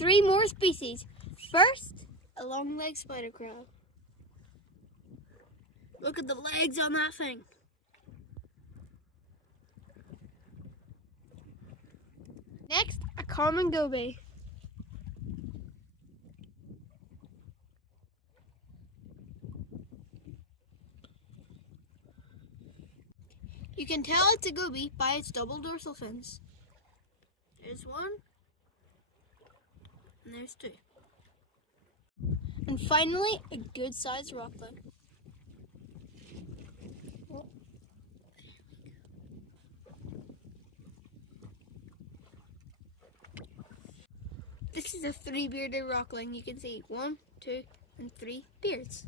3 more species. First, a long-legged spider crab. Look at the legs on that thing. Next, a common goby. You can tell it's a goby by its double dorsal fins. There's one, and there's 2. And finally, a good-sized rockpool. This is a 3-bearded rockling. You can see 1, 2, and 3 beards.